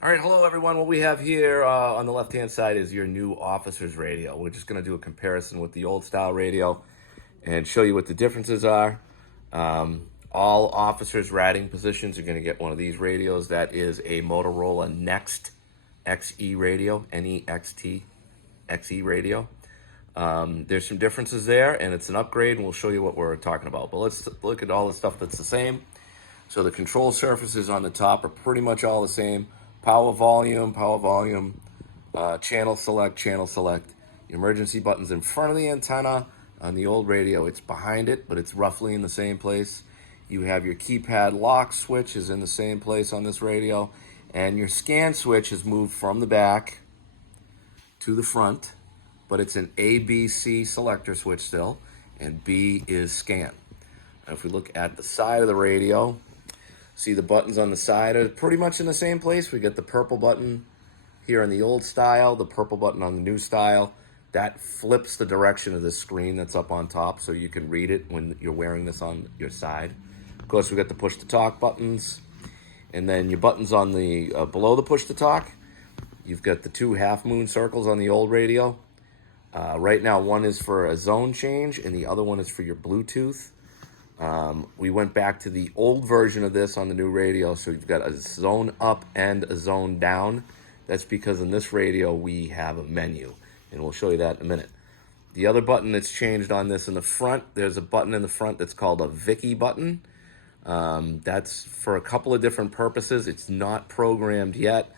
All right, hello everyone. What we have here on the left-hand side is your new officer's radio. We're just going to do a comparison with the old style radio and show you what the differences are. All officers' ratting positions are going to get one of these radios. That is a Motorola Next XE radio, N-E-X-T, XE radio. There's some differences there, and it's an upgrade, and we'll show you what we're talking about. But let's look at all the stuff that's the same. So the control surfaces on the top are pretty much all the same. Power volume, channel select. The emergency button's in front of the antenna. On the old radio, it's behind it, but it's roughly in the same place. You have your keypad lock switch is in the same place on this radio. And your scan switch has moved from the back to the front, but it's an ABC selector switch still, and B is scan. And if we look at the side of the radio, see the buttons on the side are pretty much in the same place. We get the purple button here in the old style, the purple button on the new style. That flips the direction of the screen that's up on top so you can read it when you're wearing this on your side. Of course, we got the push to talk buttons, and then your buttons on the below the push to talk. You've got the two half moon circles on the old radio. Right now, one is for a zone change, and the other one is for your Bluetooth. We went back to the old version of this on the new radio, so you've got a zone up and a zone down. That's because in this radio we have a menu, and we'll show you that in a minute. The other button that's changed on this in the front, there's a button in the front that's called a Vicky button. That's for a couple of different purposes. It's not programmed yet.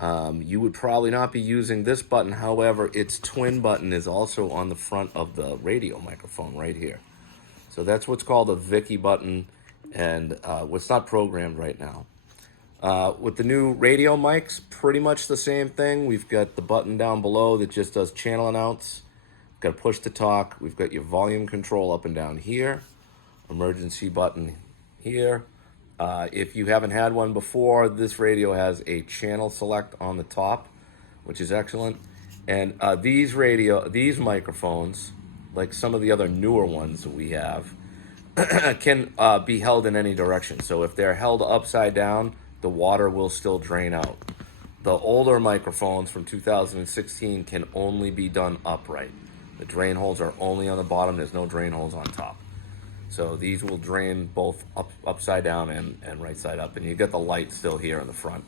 You would probably not be using this button. However, its twin button is also on the front of the radio microphone right here. So that's what's called a Vicky button, and it's not programmed right now. With the new radio mics, pretty much the same thing. We've got the button down below that just does channel announce. We've got push to talk. We've got your volume control up and down here. Emergency button here. If you haven't had one before, this radio has a channel select on the top, which is excellent. And these microphones, like some of the other newer ones that we have, can be held in any direction. So if they're held upside down, the water will still drain out. The older microphones from 2016 can only be done upright. The drain holes are only on the bottom. There's no drain holes on top. So these will drain both upside down and right side up. And you get the light still here in the front.